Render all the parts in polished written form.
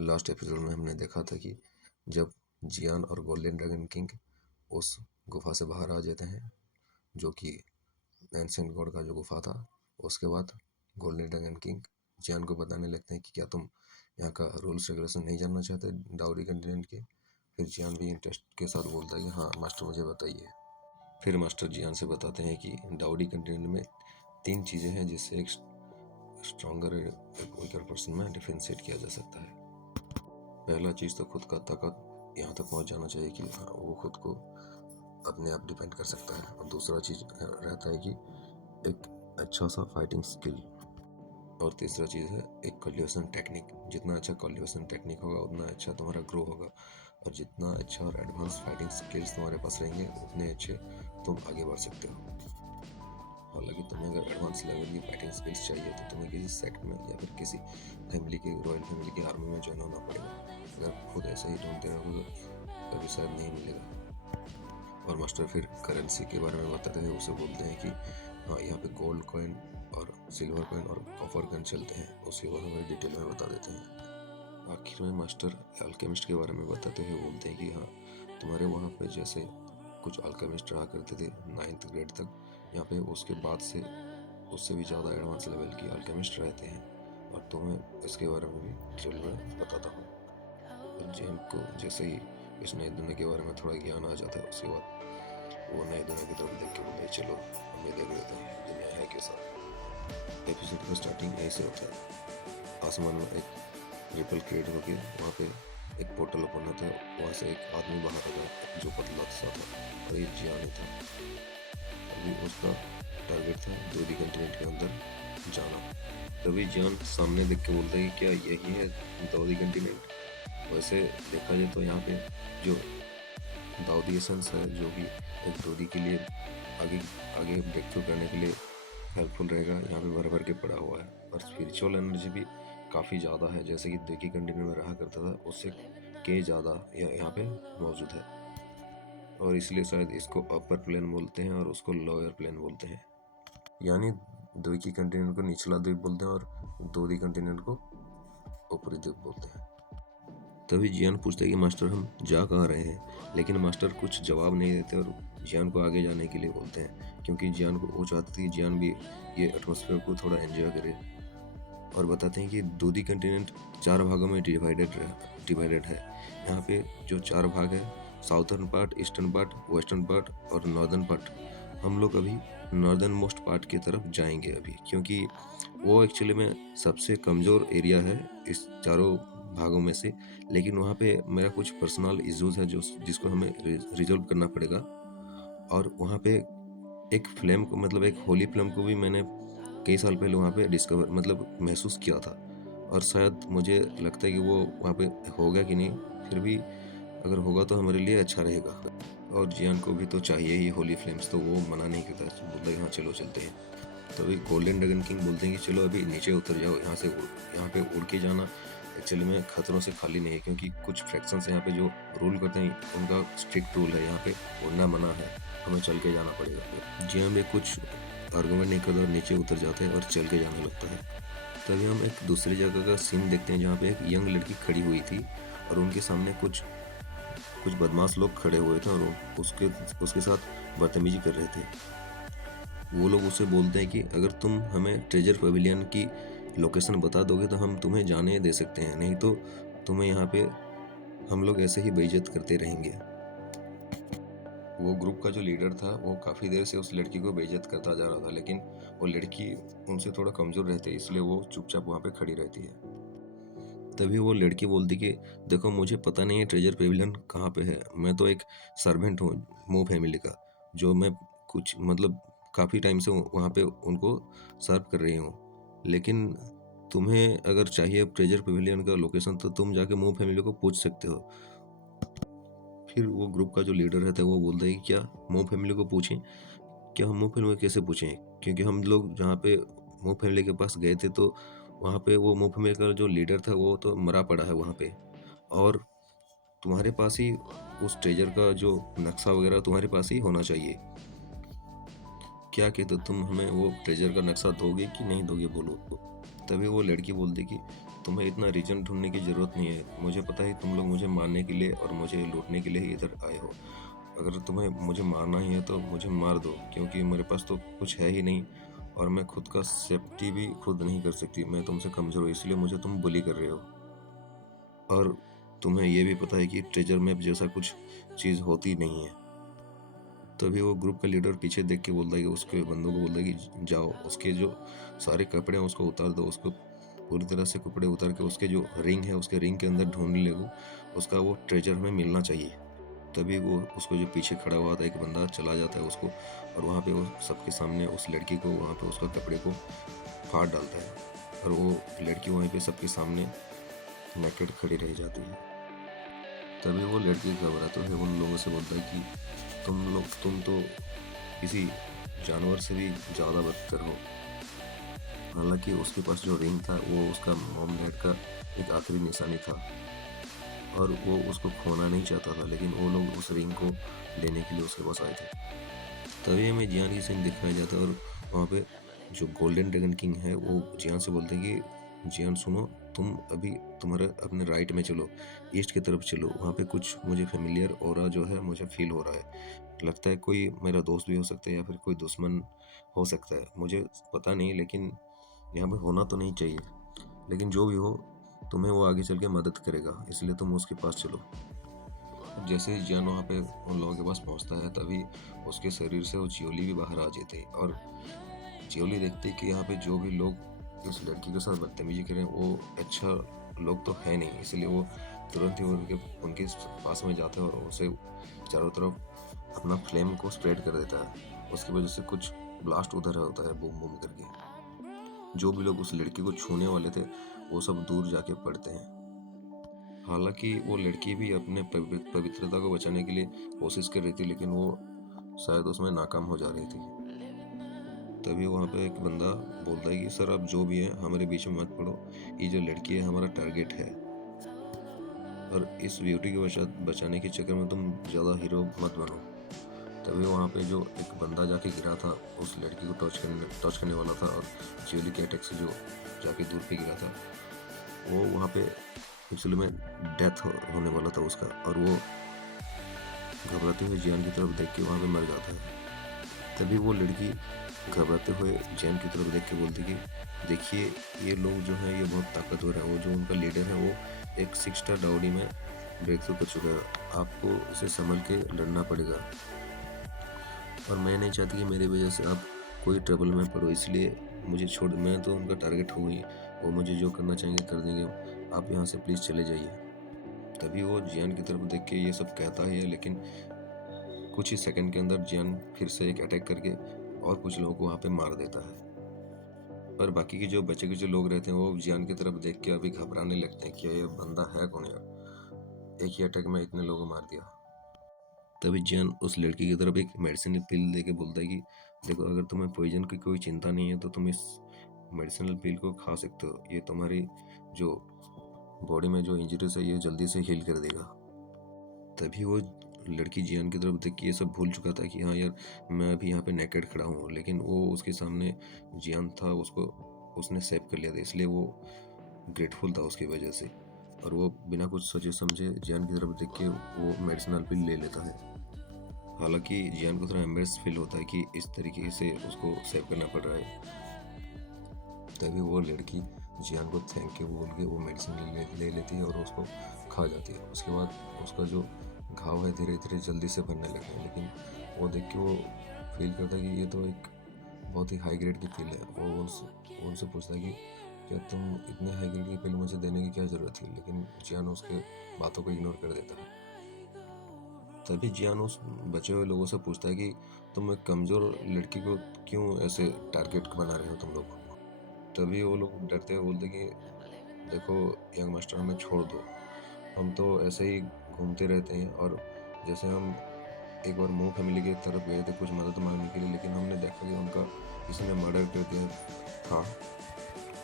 Last episode में हमने देखा था कि जब जियान और गोल्डन ड्रैगन किंग उस गुफा से बाहर आ जाते हैं, जो कि एंशिएंट गॉड का जो गुफा था, उसके बाद गोल्डन ड्रैगन किंग जियान को बताने लगते हैं कि क्या तुम यहाँ का रूल्स रेगुलेशन नहीं जानना चाहते डाउरी कंटिनेंट के। फिर जियान भी इंटरेस्ट के साथ बोलता है कि हाँ मास्टर, मुझे बताइए। फिर मास्टर जियान से बताते हैं कि डाउरी कंटिनेंट में 3 चीज़ें हैं जिससे एक स्ट्रॉन्गर वीकर पर्सन में डिफरेंशिएट किया जा सकता है। पहला चीज़ तो खुद का ताकत यहाँ तक पहुँच जाना चाहिए कि हाँ वो खुद को अपने आप डिपेंड कर सकता है। और दूसरा चीज़ रहता है कि एक अच्छा सा फाइटिंग स्किल। और तीसरा चीज़ है एक कल्टिवेशन टेक्निक। जितना अच्छा कल्टिवेशन टेक्निक होगा उतना अच्छा तुम्हारा ग्रो होगा, और जितना अच्छा और एडवांस फाइटिंग स्किल्स तुम्हारे पास रहेंगे उतने अच्छे तुम आगे बढ़ सकते हो। हालांकि तुम्हें अगर एडवांस लेवल की फाइटिंग स्किल्स चाहिए तो तुम्हें किसी सेक्ट में या फिर किसी फैमिली की रॉयल फैमिली की आर्मी में ज्वाइन होना पड़ेगा। अगर खुद ऐसे ही ढूंढते रहोगे तो कभी शायद नहीं मिलेगा। और मास्टर फिर करेंसी के बारे में बताते हैं, उसे बोलते हैं कि हाँ यहाँ पे गोल्ड कॉइन और सिल्वर कॉइन और कॉपर कॉइन चलते हैं, उसके बारे में डिटेल में बता देते हैं। आखिर में मास्टर अल्केमिस्ट के बारे में बताते हुए बोलते हैं कि हाँ तुम्हारे वहाँ पे जैसे कुछ अल्केमिस्ट रहा करते थे 9th ग्रेड तक, यहाँ पे उसके बाद से उससे भी ज़्यादा एडवांस लेवल की अल्केमिस्ट रहते हैं, और तुम्हें इसके बारे में भी डिटेल में बताता हूँ। और जेन को जैसे ही इस नई दुनिया के बारे में थोड़ा ज्ञान आ जाता है, उसके बाद वो नई दुनिया की तरफ देख के बोलते हैं चलो हम भी देख लेते हैं दुनिया है कैसा। एपिसोड का स्टार्टिंग ऐसे होता है, आसमान में एक रिपल क्रिएट होकर वहाँ पे एक पोर्टल ओपन होता है, वहाँ से एक आदमी बाहर आता है जो पतला सा था, और ये जियान ही था। अभी उसका टारगेट था दूधी कंटिनेंट के अंदर जाना। तभी जियान सामने देख के बोलता है कि क्या यही है दाऊदी कंटिनेंट। वैसे देखा जाए तो यहाँ पे जो दाऊदी एसेंस है, जो कि एक दाऊदी के लिए आगे ब्रेक थ्रू करने के लिए हेल्पफुल रहेगा, यहाँ पे भर भर के पड़ा हुआ है। और स्पिरिचुअल एनर्जी भी काफ़ी ज़्यादा है, जैसे कि द्विकी कंटिनेंट में रहा करता था उससे के ज़्यादा यहाँ पे मौजूद है। और इसलिए शायद इसको अपर प्लेन बोलते हैं और उसको लोअर प्लेन बोलते हैं। यानी द्विकी कंटिनेंट को निचला द्वीप बोलते हैं और दाऊदी कंटिनेंट को ऊपरी द्वीप बोलते हैं। तभी जियान पूछता है कि मास्टर हम जा कहाँ रहे हैं, लेकिन मास्टर कुछ जवाब नहीं देते और जियान को आगे जाने के लिए बोलते हैं, क्योंकि जियान को वो चाहती थी जियान भी ये एटमॉस्फेयर को थोड़ा एंजॉय करे। और बताते हैं कि दूधी कंटिनेंट 4 भागों में डिवाइडेड है। यहाँ पे जो 4 भाग है, southern part, eastern part, western part और नॉर्दर्न पार्ट। हम लोग अभी नॉर्दर्न मोस्ट पार्ट की तरफ जाएंगे अभी, क्योंकि वो एक्चुअली में सबसे कमज़ोर एरिया है इस चारों भागों में से। लेकिन वहाँ पे मेरा कुछ पर्सनल इश्यूज है जिसको हमें रिजॉल्व करना पड़ेगा। और वहाँ पे एक फ्लेम को, मतलब एक होली फ्लेम को भी मैंने कई साल पहले वहाँ पे महसूस किया था, और शायद मुझे लगता है कि वो वहाँ पे होगा कि नहीं, फिर भी अगर होगा तो हमारे लिए अच्छा रहेगा। और जियान को भी तो चाहिए ही होली फ्लेम्स, तो वो मना नहीं करता, बोलता है हाँ चलो चलते हैं। तभी गोल्डन ड्रैगन किंग बोलते हैं कि चलो अभी नीचे उतर जाओ, यहाँ पे उड़ के जाना एक्चुअली में खतरों से खाली नहीं है, क्योंकि कुछ फ्रैक्शंस यहाँ पे जो रूल करते हैं उनका स्ट्रिक्ट रूल है, यहाँ पे उड़ना मना है, हमें चल के जाना पड़ेगा। जियान भी कुछ आर्गूमेंट नहीं करता और नीचे उतर जाता है और चल के जाने लगता है। तभी हम एक दूसरी जगह का सीन देखते हैं, जहाँ पे एक यंग लड़की खड़ी हुई थी और उनके सामने कुछ बदमाश लोग खड़े हुए थे और उसके साथ बदतमीजी कर रहे थे। वो लोग उसे बोलते हैं कि अगर तुम हमें ट्रेजर पवेलियन की लोकेशन बता दोगे तो हम तुम्हें जाने दे सकते हैं, नहीं तो तुम्हें यहाँ पे हम लोग ऐसे ही बेइज्जत करते रहेंगे। वो ग्रुप का जो लीडर था वो काफ़ी देर से उस लड़की को बेइज्जत करता जा रहा था, लेकिन वो लड़की उनसे थोड़ा कमज़ोर रहती है, इसलिए वो चुपचाप वहाँ पे खड़ी रहती है। तभी वो लड़की बोलती कि देखो मुझे पता नहीं है ट्रेजर पेविलियन कहाँ पे है, मैं तो एक सर्वेंट हूँ मो फैमिली का, जो मैं कुछ काफ़ी टाइम से वहाँ पे उनको सर्व कर रही हूँ। लेकिन तुम्हें अगर चाहिए ट्रेजर पेविलियन का लोकेशन तो तुम जाके मो फैमिली को पूछ सकते हो। फिर वो ग्रुप का जो लीडर रहता है वो बोलता है कि क्या मो फैमिली को पूछें? क्या हम मो फैमिली को कैसे पूछें? क्योंकि हम लोग जहाँ पे मो फैमिली के पास गए थे तो वहाँ पे वो मो फैमिली का जो लीडर था वो तो मरा पड़ा है वहाँ पे, और तुम्हारे पास ही उस ट्रेजर का जो नक्शा वगैरह तुम्हारे पास ही होना चाहिए। क्या कहते तुम हमें वो ट्रेजर का नक्शा दोगे कि नहीं दोगे, बोलो। तभी वो लड़की बोलती कि तुम्हें इतना रीजन ढूंढने की ज़रूरत नहीं है। मुझे पता है तुम लोग मुझे मारने के लिए और मुझे लूटने के लिए ही इधर आए हो। अगर तुम्हें मुझे मारना ही है तो मुझे मार दो, क्योंकि मेरे पास तो कुछ है ही नहीं और मैं खुद का सेफ्टी भी खुद नहीं कर सकती। मैं तुमसे कमज़ोर हूँ, इसलिए मुझे तुम बुली कर रहे हो। और तुम्हें ये भी पता है कि ट्रेजर मैप जैसा कुछ चीज़ होती नहीं है। तभी वो ग्रुप का लीडर पीछे देख के बोलता है कि उसके बंदों को बोलता है कि जाओ उसके जो सारे कपड़े हैं उसको उतार दो, उसको पूरी तरह से कपड़े उतार के उसके जो रिंग है उसके रिंग के अंदर ढूंढ ले वो उसका वो ट्रेजर हमें मिलना चाहिए। तभी वो उसको जो पीछे खड़ा हुआ था एक बंदा चला जाता है उसको, और वहाँ पे वो सबके सामने उस लड़की को वहाँ पे उसका कपड़े को फाड़ डालता है और वो लड़की वहीं पे सबके सामने नेकेड खड़ी रह जाती है। तभी वो लड़की घबराते हुए उन लोगों से बोलता है कि तुम तो किसी जानवर से भी ज़्यादा बदतर हो। हालांकि उसके पास जो रिंग था वो उसका मॉम डैड का एक आखिरी निशानी था और वो उसको खोना नहीं चाहता था, लेकिन वो लोग उस रिंग को लेने के लिए उसके पास आए थे। तभी हमें जियान की सीन दिखाया जाता है और वहाँ पे जो गोल्डन ड्रैगन किंग है वो जियान से बोलते हैं कि जियान सुनो, तुम अभी तुम्हारे अपने राइट में चलो, ईस्ट की तरफ चलो। वहाँ पे कुछ मुझे फेमिलियर ऑरा जो है मुझे फील हो रहा है। लगता है कोई मेरा दोस्त भी हो सकता है या फिर कोई दुश्मन हो सकता है, मुझे पता नहीं, लेकिन यहाँ पे होना तो नहीं चाहिए। लेकिन जो भी हो तुम्हें वो आगे चल के मदद करेगा, इसलिए तुम उसके पास चलो। जैसे ही जियान वहाँ पे उन लोगों के पास पहुँचता है तभी उसके शरीर से वो जियोली भी बाहर आ जाते हैं और जियोली देखती है कि यहाँ पे जो भी लोग इस लड़की के साथ बदतमीजी करें वो अच्छा लोग तो है नहीं, इसलिए वो तुरंत ही उनके पास में जाता है और उसे चारों तरफ अपना फ्लेम को स्प्रेड कर देता है। उसकी वजह से कुछ ब्लास्ट उधर होता है बूम बूम करके। जो भी लोग उस लड़की को छूने वाले थे वो सब दूर जाके पड़ते हैं। हालांकि वो लड़की भी अपने पवित्रता को बचाने के लिए कोशिश कर रही थी, लेकिन वो शायद उसमें नाकाम हो जा रही थी। तभी वहाँ पे एक बंदा बोलता है कि सर आप जो भी है हमारे बीच में मत पड़ो, ये जो लड़की है हमारा टारगेट है और इस ब्यूटी को बचाने के चक्कर में तुम ज़्यादा हीरो मत बनो। तभी वहाँ पे जो एक बंदा जाके गिरा था उस लड़की को टच करने वाला था और ज्वेली के अटैक से जो जाके दूर पे गिरा था, वो वहाँ पे एक्चुअली में डेथ होने वाला था उसका, और वो घबराते हुए जियान की तरफ देख के वहाँ पे मर जाता है। तभी वो लड़की घबराते हुए जियान की तरफ देख के बोलती कि देखिए ये लोग जो हैं ये बहुत ताकतवर है, वो जो उनका लीडर है वो एक 6 स्टार डाउडी में ब्रेक थ्रू कर चुका है, आपको इसे संभल के लड़ना पड़ेगा और मैं नहीं चाहती कि मेरी वजह से आप कोई ट्रबल में पड़ो, इसलिए मुझे छोड़, मैं तो उनका टारगेट हो गई, वो मुझे जो करना चाहेंगे कर देंगे, आप यहाँ से प्लीज़ चले जाइए। तभी वो जियान की तरफ देख के ये सब कहता है, लेकिन कुछ ही सेकंड के अंदर जियान फिर से एक अटैक करके और कुछ लोगों को वहाँ पे मार देता है। पर बाकी के जो बचे कुछ लोग रहते हैं वो जियान की तरफ देख के अभी घबराने लगते हैं कि ये बंदा है कौन यार, एक ही अटैक में इतने लोगों को मार दिया। तभी जियान उस लड़की की तरफ एक मेडिसिनल पिल दे के बोलता है कि देखो अगर तुम्हें पॉइजन की कोई चिंता नहीं है तो तुम इस मेडिसिनल पिल को खा सकते हो, ये तुम्हारी जो बॉडी में जो इंजरीज है ये जल्दी से हील कर देगा। तभी वो लड़की जियान की तरफ देख के ये सब भूल चुका था कि हाँ यार मैं अभी यहाँ पे नेकेड खड़ा हूँ, लेकिन वो उसके सामने जियान था, उसको उसने सेव कर लिया था, इसलिए वो ग्रेटफुल था उसकी वजह से, और वो बिना कुछ सोचे समझे जियान की तरफ देख के वो मेडिसिनल पिल ले लेता है। हालांकि जियान को थोड़ा एम्बेरस फील होता है कि इस तरीके से उसको सेव करना पड़ रहा है। तभी वो लड़की जियान को थैंक यू बोल के वो मेडिसिन ले लेती है और उसको खा जाती है। उसके बाद उसका जो घाव है धीरे धीरे जल्दी से भरने लगे हैं, लेकिन वो देख के वो फील करता है कि ये तो एक बहुत ही हाई ग्रेड की पिल है। वो उनसे पूछता है कि क्या तुम इतने हाई ग्रेड की पिल मुझे देने की क्या ज़रूरत थी, लेकिन जियान उसके बातों को इग्नोर कर देता है। तभी जियान उस बचे हुए लोगों से पूछता है कि तुम एक कमज़ोर लड़की को क्यों ऐसे टारगेट बना रहे हो तुम लोग। तभी वो लोग डरते हुए बोलते कि देखो यंग मास्टर हमें छोड़ दो, हम तो ऐसे ही घूमते रहते हैं, और जैसे हम एक बार मो फैमिली की तरफ गए थे कुछ मदद मांगने के लिए, लेकिन हमने देखा कि उनका किसी ने मर्डर कर दिया था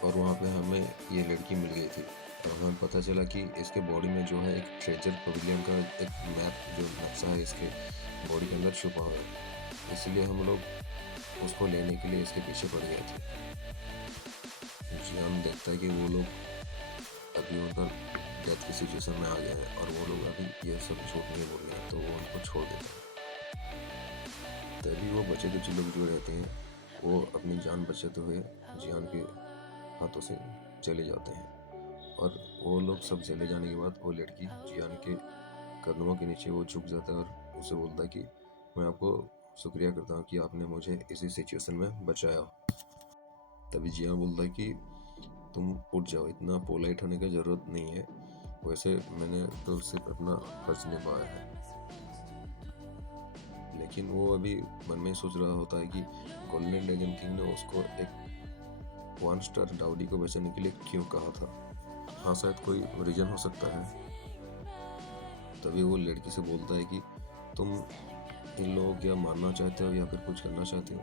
और वहाँ पे हमें ये लड़की मिल गई थी और हमें पता चला कि इसके बॉडी में जो है एक ट्रेजर पवेलियन का एक मैप जो नक्शा है इसके बॉडी के अंदर छुपा हुआ है, इसलिए हम लोग उसको लेने के लिए इसके पीछे पड़ गए थे। जियान देखता है कि वो लोग अभी उनका डेथ की सिचुएशन में आ गए हैं और वो लोग अभी ये सब झूठ नहीं बोल रहे हैं, तो वो उनको छोड़ देते हैं। तभी वो बचे कुछ लोग जो रहते हैं वो अपनी जान बचाते हुए जियान के हाथों से चले जाते हैं। और वो लोग सब चले जाने के बाद वो लड़की जियान के कदमों के नीचे वो झुक जाता है और उसे बोलता है कि मैं आपको शुक्रिया करता हूँ कि आपने मुझे इसी सिचुएशन में बचाया। तभी जियान बोलता है कि तुम उठ जाओ, इतना पोलाइट होने की ज़रूरत नहीं है, वैसे मैंने तो सिर्फ अपना फर्ज निभाया है। लेकिन वो अभी मन में सोच रहा होता है कि गोल्डन ड्रैगन किंग ने उसको एक 1 स्टार डाउडी को बचाने के लिए क्यों कहा था। हाँ, शायद कोई रीजन हो सकता है। तभी वो लड़की से बोलता है कि तुम इन लोगों को क्या मारना चाहते हो या फिर कुछ करना चाहते हो।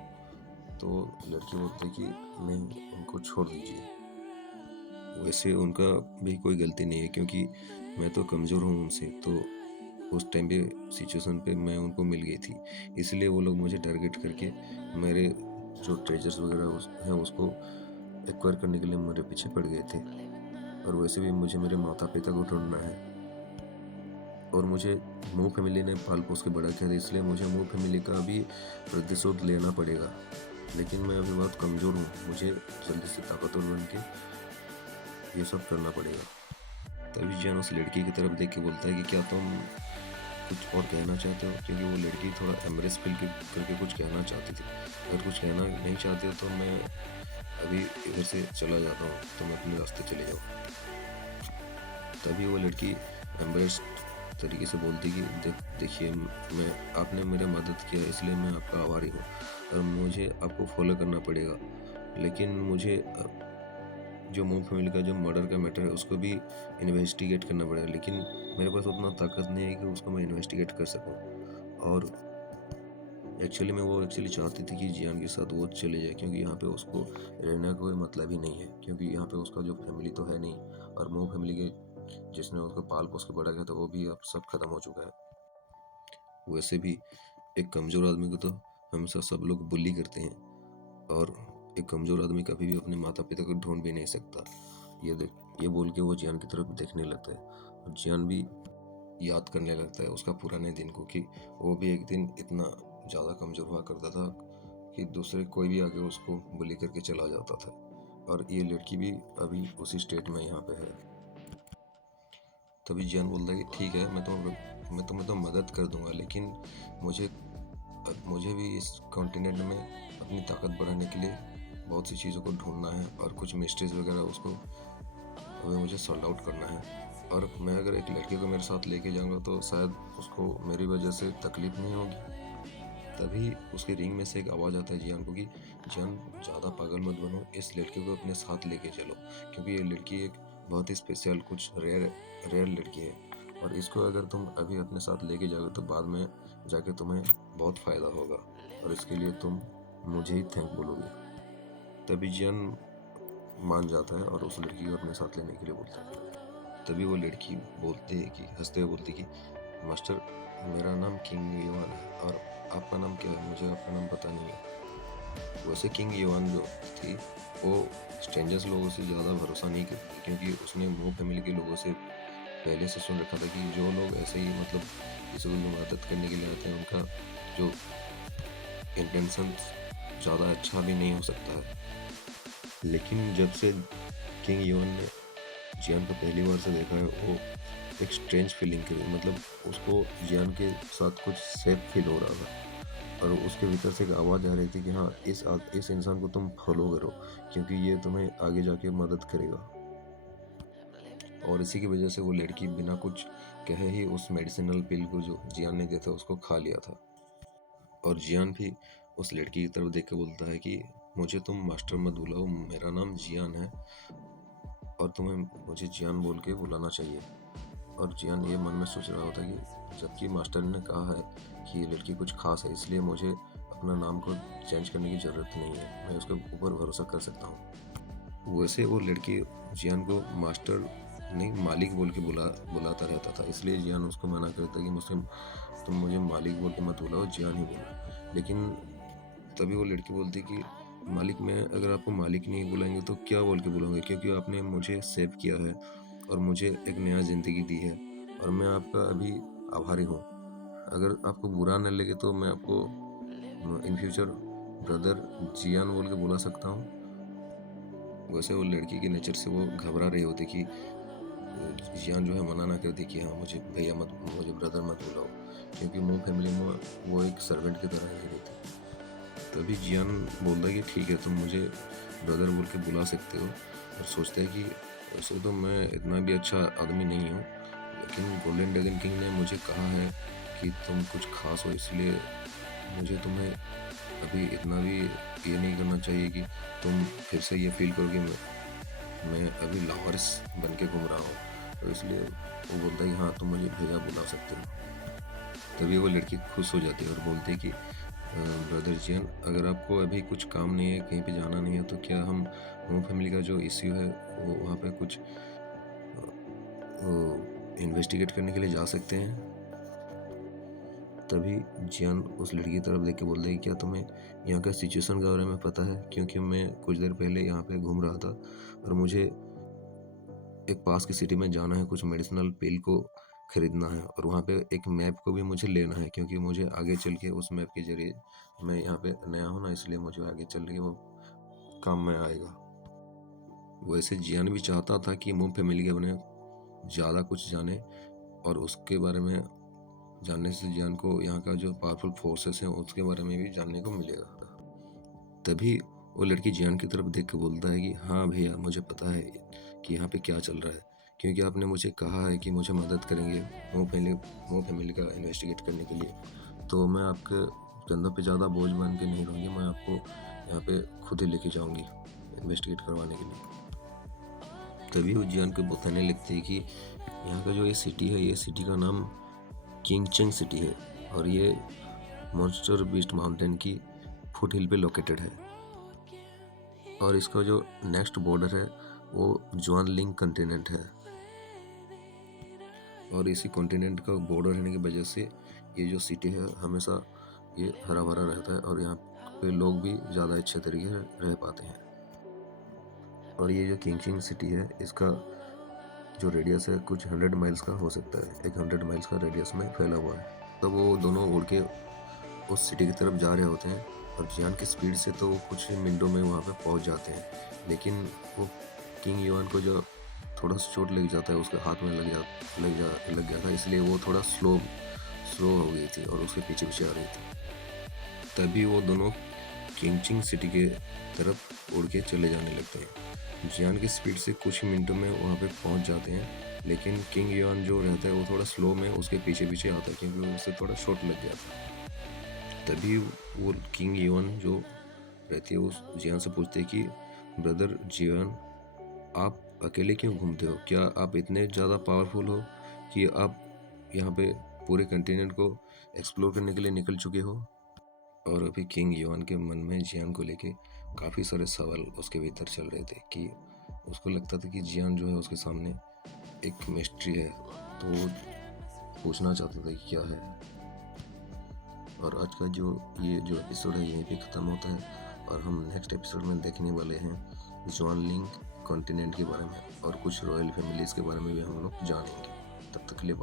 तो लड़की बोलती है कि नहीं, उनको छोड़ दीजिए, वैसे उनका भी कोई गलती नहीं है क्योंकि मैं तो कमज़ोर हूँ उनसे, तो उस टाइम पे सिचुएशन पे मैं उनको मिल गई थी, इसलिए वो लोग मुझे टारगेट करके मेरे जो ट्रेजर्स वगैरह हैं उसको एक्वायर करने के लिए मेरे पीछे पड़ गए थे। और वैसे भी मुझे मेरे माता पिता को ढूंढना है और मुझे मू फैमिली ने पाल पोस के बड़ा किया था, इसलिए मुझे मू फैमिली का भी प्रतिशोध लेना पड़ेगा। लेकिन मैं अभी बहुत कमज़ोर हूँ, मुझे जल्दी से ताकतवर बन के ये सब करना पड़ेगा। तभी जियान उस लड़की की तरफ देख के बोलता है कि क्या तुम कुछ और कहना चाहते हो, क्योंकि वो लड़की थोड़ा एम्ब्रेस फील करके कुछ कहना चाहती थी। अगर कुछ कहना नहीं चाहते हो तो मैं अभी इधर से चला जाता हूँ, तुम अपने रास्ते चले जाओ। तभी वो लड़की एम्ब्रेस तरीके से बोलती कि देखिए, मैं आपने मेरे मदद किया इसलिए मैं आपका आभारी हूँ और मुझे आपको फॉलो करना पड़ेगा। लेकिन मुझे जो मू फैमिली का जो मर्डर का मैटर है उसको भी इन्वेस्टिगेट करना पड़ेगा, लेकिन मेरे पास उतना ताकत नहीं है कि उसको मैं इन्वेस्टिगेट कर सकूं। और एक्चुअली मैं वो चाहती थी कि जियान के साथ वो चले जाए, क्योंकि यहाँ पे उसको रहने का कोई मतलब ही नहीं है, क्योंकि यहाँ पे उसका जो फैमिली तो है नहीं और मू फैमिली के जिसने उसको पाल पोस के बड़ा किया था वो भी अब सब खत्म हो चुका है। वैसे भी एक कमज़ोर आदमी को तो हमेशा सब लोग बुली करते हैं और एक कमज़ोर आदमी कभी भी अपने माता पिता को ढूंढ भी नहीं सकता। ये बोल के वो जियान की तरफ देखने लगता है और जियान भी याद करने लगता है उसका पुराने दिन को, कि वो भी एक दिन इतना ज़्यादा कमज़ोर हुआ करता था कि दूसरे कोई भी आगे उसको बुली करके चला जाता था। और ये लड़की भी अभी उसी स्टेट में यहाँ पे है। तभी जियान बोलता है कि ठीक है, मैं तुम्हें तो मदद कर दूंगा, लेकिन मुझे मुझे भी इस कॉन्टिनेंट में अपनी ताकत बढ़ाने के लिए बहुत सी चीज़ों को ढूंढना है और कुछ मिस्ट्रीज वगैरह उसको हमें मुझे सॉल्व आउट करना है। और मैं अगर एक लड़के को मेरे साथ लेके जाऊंगा तो शायद उसको मेरी वजह से तकलीफ नहीं होगी। तभी उसके रिंग में से एक आवाज़ आता है जियान को कि जियान, ज़्यादा पागल मत बनो, इस लड़के को अपने साथ लेके चलो, क्योंकि ये लड़की एक बहुत ही स्पेशल, कुछ रेयर रेयर लड़की है और इसको अगर तुम अभी अपने साथ लेके जाओगे तो बाद में जाके तुम्हें बहुत फ़ायदा होगा और इसके लिए तुम मुझे ही थैंक बोलोगे। तभी जियान मान जाता है और उस लड़की को अपने साथ लेने के लिए बोलता है। तभी वो लड़की बोलती है कि हंसते हुए बोलती कि मास्टर, मेरा नाम किंग युवान है और आपका नाम क्या है, मुझे आपका नाम पता नहीं है। वैसे किंग युवान जो थी वो स्ट्रेंजर्स लोगों से ज़्यादा भरोसा नहीं करती, क्योंकि उसने मो फैमिली के लोगों से पहले से सुन रखा था कि जो लोग ऐसे ही मतलब किसी को मदद करने के लिए आते हैं उनका जो इंटेंशन ज़्यादा अच्छा भी नहीं हो सकता है। लेकिन जब से किंग युवान ने जियान को पहली बार से देखा है, वो एक स्ट्रेंज फीलिंग करी, मतलब उसको जियान के साथ कुछ सेफ फील हो रहा था और उसके भीतर से एक आवाज़ आ रही थी कि हाँ, इस इंसान को तुम फॉलो करो क्योंकि ये तुम्हें आगे जाके मदद करेगा। और इसी की वजह से वो लड़की बिना कुछ कहे ही उस मेडिसिनल पिल को जो जियान ने दिया था उसको खा लिया था। और जियान भी उस लड़की की तरफ देख के बोलता है कि मुझे तुम मास्टर मत बुलाओ, मेरा नाम जियान है और तुम्हें मुझे जियान बोल के बुलाना चाहिए। और जियान ये मन में सोच रहा होता कि जबकि मास्टर ने कहा है कि ये लड़की कुछ खास है, इसलिए मुझे अपना नाम को चेंज करने की ज़रूरत नहीं है, मैं उसके ऊपर भरोसा कर सकता हूँ। वैसे वो लड़की जियान को मास्टर नहीं, मालिक बोल के बुलाता रहता था, इसलिए जियान उसको मना करता कि मुझसे तुम मुझे मालिक बोल के मत बुलाओ, जियान ही बोलो। लेकिन तभी वो लड़की बोलती कि मालिक, मैं अगर आपको मालिक नहीं बुलाएंगे तो क्या बोल के बुलाऊंगे, क्योंकि आपने मुझे सेव किया है और मुझे एक नया ज़िंदगी दी है और मैं आपका अभी आभारी हूँ। अगर आपको बुरा न लगे तो मैं आपको इन फ्यूचर ब्रदर जियान बोल के बुला सकता हूँ। वैसे वो लड़की के नेचर से वो घबरा रही होती कि जियान जो है मना ना कर दे कि हाँ मुझे भैया मत, मुझे ब्रदर मत बुलाओ, क्योंकि मोम फैमिली में वो एक सर्वेंट की तरह रह रही थी। तभी जियान बोलता है कि ठीक है, तुम मुझे ब्रदर बोल के बुला सकते हो। और सोचता है कि वैसे तो मैं इतना भी अच्छा आदमी नहीं हूँ, लेकिन गोल्डन ड्रैगन किंग ने मुझे कहा है कि तुम कुछ खास हो, इसलिए मुझे तुम्हें अभी इतना भी ये नहीं करना चाहिए कि तुम फिर से ये फील करो कि मैं अभी लावारिस बन के घूम रहा हूँ। तो इसलिए वो बोलता है कि हाँ तुम मुझे भैया बुला सकते हो। तभी वो लड़की खुश हो जाती है और बोलती है कि ब्रदर जियन, अगर आपको अभी कुछ काम नहीं है, कहीं पे जाना नहीं है, तो क्या हम मोम फैमिली का जो इश्यू है वो वहाँ पे कुछ इन्वेस्टिगेट करने के लिए जा सकते हैं। तभी जियान उस लड़की की तरफ देख के बोलता है कि क्या तुम्हें यहाँ का सिचुएशन के बारे में पता है, क्योंकि मैं कुछ देर पहले यहाँ पे घूम रहा था और मुझे एक पास की सिटी में जाना है, कुछ मेडिसिनल पिल को खरीदना है और वहाँ पे एक मैप को भी मुझे लेना है, क्योंकि मुझे आगे चल के उस मैप के जरिए, मैं यहाँ पे नया हूँ ना, इसलिए मुझे आगे चल के वो काम में आएगा। वैसे जियान भी चाहता था कि मोम फैमिली के बारे में ज़्यादा कुछ जाने और उसके बारे में जानने से जियान को यहाँ का जो पावरफुल फोर्सेस हैं उसके बारे में भी जानने को मिलेगा। तभी वो लड़की जियान की तरफ देख के बोलता है कि हाँ भैया, मुझे पता है कि यहाँ पे क्या चल रहा है, क्योंकि आपने मुझे कहा है कि मुझे मदद करेंगे मो फैमिली का इन्वेस्टिगेट करने के लिए, तो मैं आपके कंधों पे ज़्यादा बोझ बन के नहीं रहूँगी, मैं आपको यहाँ पे खुद ही लेके जाऊँगी इन्वेस्टिगेट करवाने के लिए। तभी वो जियान को बताने लगती है कि यहाँ का जो ये सिटी है, ये सिटी का नाम किंगचेंग सिटी है और ये मॉन्स्टर बीस्ट माउंटेन की फुट हिल पे लोकेटेड है और इसका जो नेक्स्ट बॉर्डर है वो जुआनलिंग कॉन्टिनेंट है और इसी कॉन्टिनेंट का बॉर्डर रहने की वजह से ये जो सिटी है हमेशा ये हरा भरा रहता है और यहाँ पे लोग भी ज़्यादा अच्छे तरीके से रह पाते हैं। और ये जो किंगचिंग सिटी है, इसका जो रेडियस है कुछ 100 माइल्स का हो सकता है, एक 100 माइल्स का रेडियस में फैला हुआ है। तब वो दोनों उड़ के उस सिटी की तरफ जा रहे होते हैं और जियान की स्पीड से तो वो कुछ ही मिनटों में वहाँ पे पहुँच जाते हैं, लेकिन वो किंग युआन को जो थोड़ा सा चोट लग जाता है, उसके हाथ में लग गया था, इसलिए वो थोड़ा स्लो हो गई थी और उसके पीछे पीछे आ रही थी। तभी वो दोनों किंगचिंग सिटी के तरफ उड़ के चले जाने लगते हैं। जियान की स्पीड से कुछ ही मिनटों में वहाँ पे पहुँच जाते हैं, लेकिन किंग युआन जो रहता है वो थोड़ा स्लो में उसके पीछे पीछे आता है, क्योंकि उससे थोड़ा चोट लग गया था। तभी वो किंग युआन जो रहती है वो जियान से पूछते हैं कि ब्रदर जियान, आप अकेले क्यों घूमते हो? क्या आप इतने ज़्यादा पावरफुल हो कि आप यहाँ पे पूरे कंटिनेंट को एक्सप्लोर करने के लिए निकल चुके हो? और अभी किंग युआन के मन में जियान को लेके काफ़ी सारे सवाल उसके भीतर चल रहे थे कि उसको लगता था कि जियान जो है उसके सामने एक मिस्ट्री है, तो वो पूछना चाहता था कि क्या है। और आज का ये जो एपिसोड है यहीं पे ख़त्म होता है और हम नेक्स्ट एपिसोड में देखने वाले हैं जुआनलिंग कॉन्टिनेंट के बारे में और कुछ रॉयल फैमिलीज़ के बारे में भी हम लोग जानेंगे। तब तक के लिए